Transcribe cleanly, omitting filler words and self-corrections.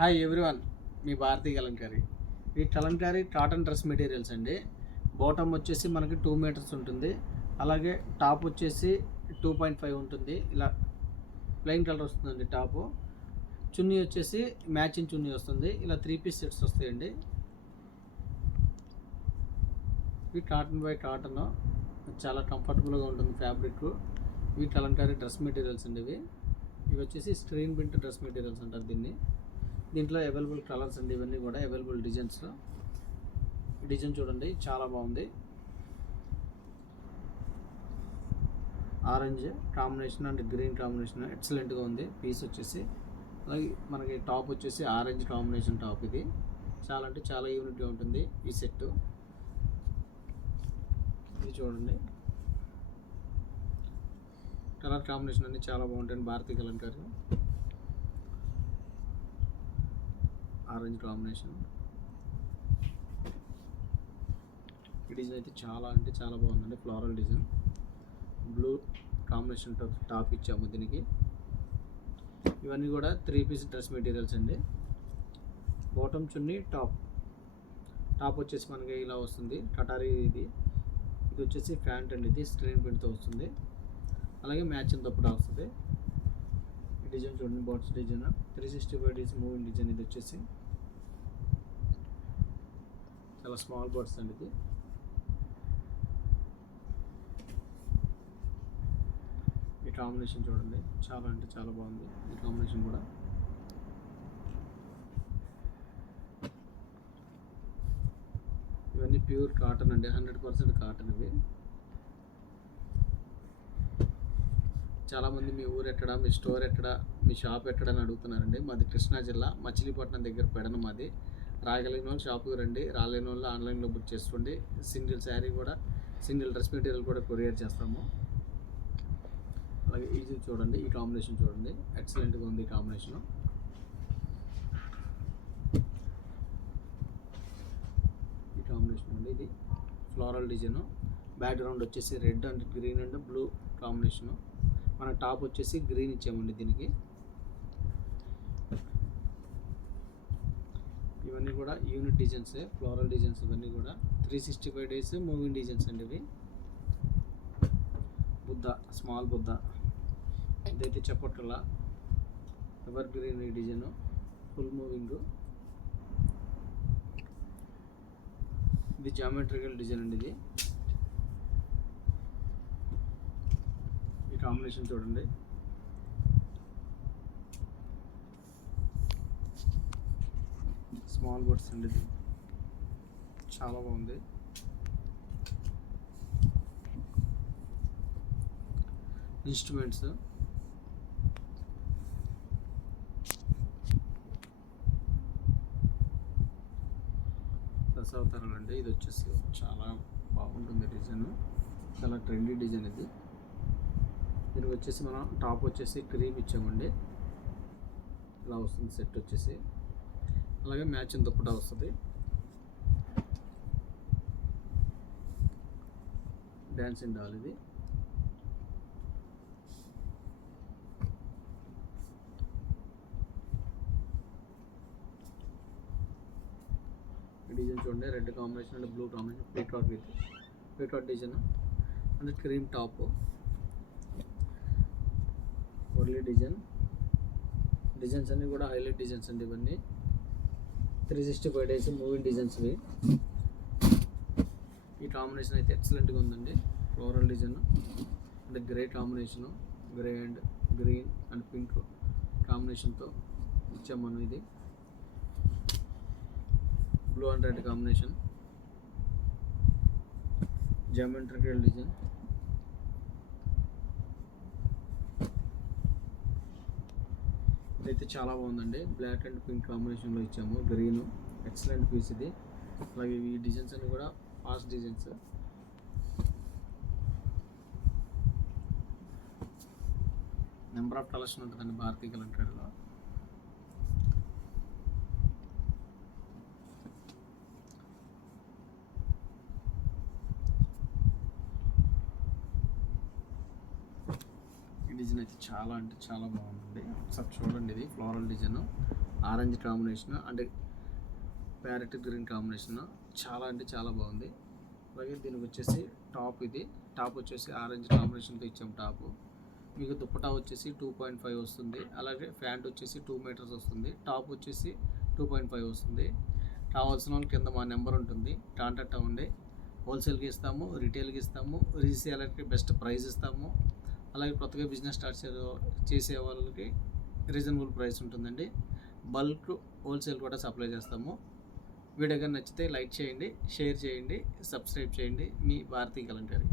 Hi everyone, మీ భారతీ కలంకారీ. ఈ Kalamkari cotton dress materials అండి. Bottom వచ్చేసి మనకి 2 మీటర్స్ ఉంటుంది, అలాగే టాప్ వచ్చేసి 2.5 ఉంటుంది. ఇలా ప్లెయిన్ కలర్ వస్తుందండి టాపు. చున్నీ వచ్చేసి మ్యాచింగ్ చున్నీ వస్తుంది. ఇలా 3 పీస్ సెట్స్ వస్తాయండి. ఇవి కాటన్ బై కాటన్, చాలా కంఫర్టబుల్గా ఉంటుంది ఫ్యాబ్రిక్. ఇవి కలంకారీ డ్రెస్ మెటీరియల్స్ అండి. ఇవి వచ్చేసి స్క్రీన్ ప్రింట్ డ్రెస్ మెటీరియల్స్ అంటారు దీన్ని. దీంట్లో అవైలబుల్ కలర్స్ అండి, ఇవన్నీ కూడా అవైలబుల్ డిజైన్స్. డిజైన్ చూడండి, చాలా బాగుంది. Orange combination and green combination ఎక్సలెంట్గా ఉంది. పీస్ వచ్చేసి అలాగే మనకి టాప్ వచ్చేసి ఆరెంజ్ కాంబినేషన్ టాప్. ఇది చాలా అంటే చాలా యూనిట్గా ఉంటుంది ఈ సెట్. ఇది చూడండి, కలర్ కాంబినేషన్ అన్ని చాలా బాగుంటాయి. Bharati Kalamkari orange combination. ఈ డిజైన్ అయితే చాలా అంటే చాలా బాగుందండి. Floral design, blue combination top ఇచ్చాము దీనికి. ఇవన్నీ కూడా 3 పీస్ డ్రెస్ మెటీరియల్స్ అండి. బాటమ్ చున్నీ టాప్ వచ్చేసి మనకి ఇలా వస్తుంది కటారీ. ఇది వచ్చేసి ప్యాంట్ అండి. ఇది స్క్రీన్ ప్రింట్తో వస్తుంది, అలాగే మ్యాచింగ్ దుపట్టా వస్తుంది. ఈ డిజైన్ చూడండి, బాట్స్ డిజైన్ 365 డేస్ మూవింగ్ డిజైన్. ఇది వచ్చేసి చాలా స్మాల్ బాట్స్ అండి. ఇది ఈ కాంబినేషన్ చూడండి, చాలా అంటే చాలా బాగుంది ఈ కాంబినేషన్ కూడా. ఇవన్నీ ప్యూర్ కాటన్ అండి, 100% కాటన్. ఇవి చాలామంది మీ ఊరు ఎక్కడ, మీ స్టోర్ ఎక్కడ, మీ షాప్ ఎక్కడ అని అడుగుతున్నారండి. మాది కృష్ణా జిల్లా మచిలీపట్నం దగ్గర పెడన మాది. రాగలిగిన వాళ్ళు షాపుకి రండి, రాలేని వాళ్ళు ఆన్లైన్లో బుక్ చేసుకోండి. సింగిల్ శారీ కూడా, సింగిల్ డ్రెస్ మెటీరియల్ కూడా కొరియర్ చేస్తాము. అలాగే ఇది చూడండి, ఈ కాంబినేషన్ చూడండి, ఎక్సలెంట్గా ఉంది ఈ కాంబినేషను. ఈ కాంబినేషన్ అండి, ఇది ఫ్లోరల్ డిజైన్. బ్యాక్గ్రౌండ్ వచ్చేసి red and green and blue combination. మన టాప్ వచ్చేసి గ్రీన్ ఇచ్చామండి దీనికి. ఇవన్నీ కూడా యూనిట్ డిజైన్స్, ఫ్లోరల్ డిజైన్స్. ఇవన్నీ కూడా 365 డేస్ మూవింగ్ డిజైన్స్ అండి. ఇవి బుద్ధ, స్మాల్ బుద్ధ. ఇదైతే చెప్పట్లా, ఎవర్ గ్రీన్ ఈ డిజైన్, ఫుల్ మూవింగ్. ఇది జామెట్రికల్ డిజైన్ అండి. ఇది ఈ కాంబినేషన్ చూడండి, స్మాల్ బర్డ్స్ అండి. ఇది చాలా బాగుంది. ఇన్స్ట్రుమెంట్స్, దశావతారాలు అండి. ఇది వచ్చేసి చాలా బాగుంటుంది డిజైన్, చాలా ట్రెండీ డిజైన్. ఇది దీనికి వచ్చేసి మనం టాప్ వచ్చేసి క్రీమ్ ఇచ్చామండి. ఇలా వస్తుంది సెట్ వచ్చేసి, అలాగే మ్యాచింగ్ దుపట్టా వస్తుంది. Dancing doll. ఇది డిజైన్ చూడండి, red combination and blue combination. Peacock design and cream top. Warli designs అన్నీ కూడా హైలైట్ డిజైన్స్ అండి. ఇవన్నీ 365 డేస్ మూవింగ్ డిజైన్స్. ఇవి ఈ కాంబినేషన్ అయితే ఎక్సలెంట్గా ఉందండి. Floral design and grey combination, grey and green and pink కాంబినేషన్తో ఇచ్చాం మనం. ఇది blue and red combination, geometrical design. ఇదైతే చాలా బాగుందండి, బ్లాక్ అండ్ పింక్ కాంబినేషన్లో ఇచ్చాము. గ్రీన్ ఎక్సలెంట్ పీస్ ఇది. అలాగే ఈ డిజైన్స్ అన్ని కూడా fast designs. Number of collection ఉంటుందండి భారతీ కలంకారీలో. ఈ డిజైన్ అయితే చాలా అంటే చాలా బాగుందండి. ఒకసారి చూడండి, ఇది ఫ్లోరల్ డిజైన్, ఆరెంజ్ కాంబినేషన్ అంటే ప్యారెట్ గ్రీన్ కాంబినేషన్, చాలా అంటే చాలా బాగుంది. అలాగే దీనికి వచ్చేసి టాప్ వచ్చేసి ఆరెంజ్ కాంబినేషన్తో ఇచ్చాం టాపు. మీకు దుప్పటా వచ్చేసి 2.5 వస్తుంది. అలాగే ప్యాంట్ వచ్చేసి 2 మీటర్స్ వస్తుంది. టాప్ వచ్చేసి 2.5 వస్తుంది. కావాల్సిన వాళ్ళు కింద మా నెంబర్ ఉంటుంది, కాంటాక్ట్ అవ్వండి. హోల్సేల్కి ఇస్తాము, రిటైల్కి ఇస్తాము, రీసేలర్కి బెస్ట్ ప్రైస్ ఇస్తాము. అలాగే కొత్తగా బిజినెస్ స్టార్ట్ చేసే వాళ్ళకి రీజనబుల్ ప్రైస్ ఉంటుందండి. బల్క్ హోల్సేల్ కూడా సప్లై చేస్తాము. వీడియో కానీ నచ్చితే లైక్ చేయండి, షేర్ చేయండి, సబ్స్క్రైబ్ చేయండి. మీ భారతీ కలంకారీ.